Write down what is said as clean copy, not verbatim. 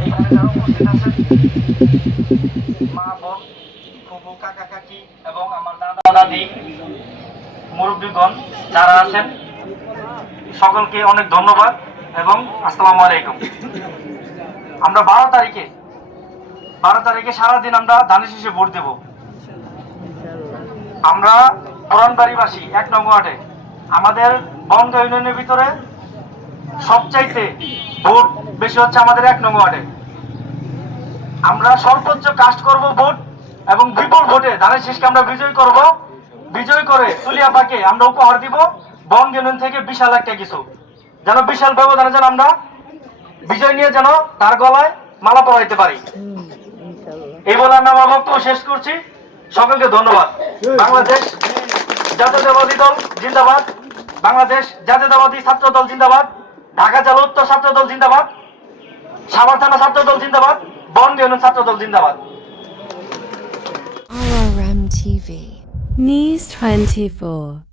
এইখানে যারা উপস্থিত আছেন, মা বোন, ফুফু, কাকা কাকি এবং আমার দাদা দাদি, মুরব্বীগণ যারা আছেন, সকলকে অনেক ধন্যবাদ এবং আসসালামু আলাইকুম। আমরা 12 তারিখে সারাদিন আমরা ধানের শীষে ভোট দেব। আমরা পুরানবাড়িবাসী 1 নং ওয়ার্ডে আমাদের বনগাঁ ইউনিয়নের ভিতরে সবচাইতে ভোট বেশি হচ্ছে আমাদের 1 নং ওয়ার্ডে। আমরা সর্বোচ্চ কাস্ট করব ভোট এবং বিপুল ভোটে ধানের শীষকে আমরা বিজয় করব। বিজয় করে তুলিয়াপাকে আমরা উপহার দিব বনগাঁ ইউনিয়ন থেকে বিশাল একটা কিছু, যেন বিশাল ব্যবধানে যেন আমরা বিজয় নিয়ে যেন তার গলায় মালা পরাইতে পারি। এই বলে আমি আমার বক্তব্য শেষ করছি। সকলকে ধন্যবাদ। বাংলাদেশ জাতীয়তাবাদী দল জিন্দাবাদ, বাংলাদেশ জাতীয়তাবাদী ছাত্র দল জিন্দাবাদ, ঢাকা জেলা উত্তর ছাত্র দল জিন্দাবাদ, সাভার থানা ছাত্র দল জিন্দাবাদ, বনগাঁ ইউনিয়ন ছাত্র দল জিন্দাবাদ। RRM TV News 24